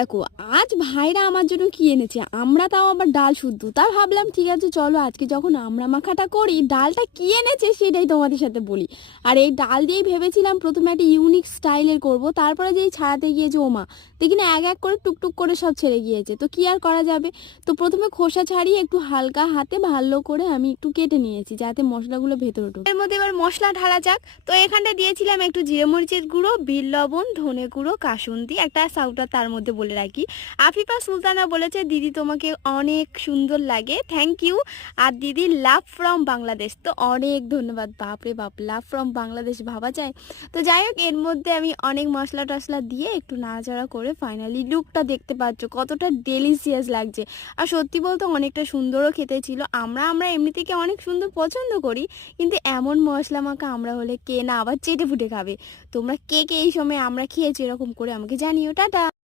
দেখো, আজ ভাইরা আমার জন্য কি এনেছে, আমরা তাও আবার ডাল শুদ্ধ। তা ভাবলাম ঠিক আছে চলো আজকে যখন আমরা মাখাটা করি, ডালটা কি এনেছে সেটাই তোমাদের সাথে বলি। আর এই ডাল দিয়েই ভেবেছিলাম প্রথমে একটা ইউনিক স্টাইলের করব, তারপরে যেই ছাড়াতে গিয়েছে ওমা দেখি না এক এক করে টুকটুক করে সব ছেড়ে গিয়েছে। তো কি আর করা যাবে, তো প্রথমে খোসা ছাড়িয়ে একটু হালকা হাতে ভালো করে আমি একটু কেটে নিয়েছি যাতে মশলাগুলো ভেতরে ঢোকে। এর মধ্যে এবার মশলা ঢালা যাক। তো এখানটা দিয়েছিলাম একটু জিরে মরিচের গুঁড়ো, বিট লবণ, ধনে গুঁড়ো, কাসুন্দি, একটা সাউটার তার মধ্যে বলে রাখি। আফিফা সুলতানা বলেছে দিদি তোমাকে অনেক সুন্দর লাগে, থ্যাংক ইউ। আর দিদি লাভ ফ্রম বাংলাদেশ, তো অনেক ধন্যবাদ। বাপরে বাপ, লাভ ফ্রম বাংলাদেশ ভাবা যায়। তো যাই হোক, এর মধ্যে আমি অনেক মশলা টশলা দিয়ে একটু নাড়াচাড়া করে ফাইনালি লুকটা দেখতে পাচ্ছ কতটা ডেলিশিয়াস লাগছে। আর সত্যি বলতে অনেকটা সুন্দরও খেতে ছিল। আমরা এমনি থেকে অনেক সুন্দর পছন্দ করি, কিন্তু এমন মশলা মাখা আমরা হলে কে না আবার চেটে ফুটে খাবে। তোমরা কে কে এই সময় আমরা খেয়েছি এরকম করে আমাকে জানিও। টাটা।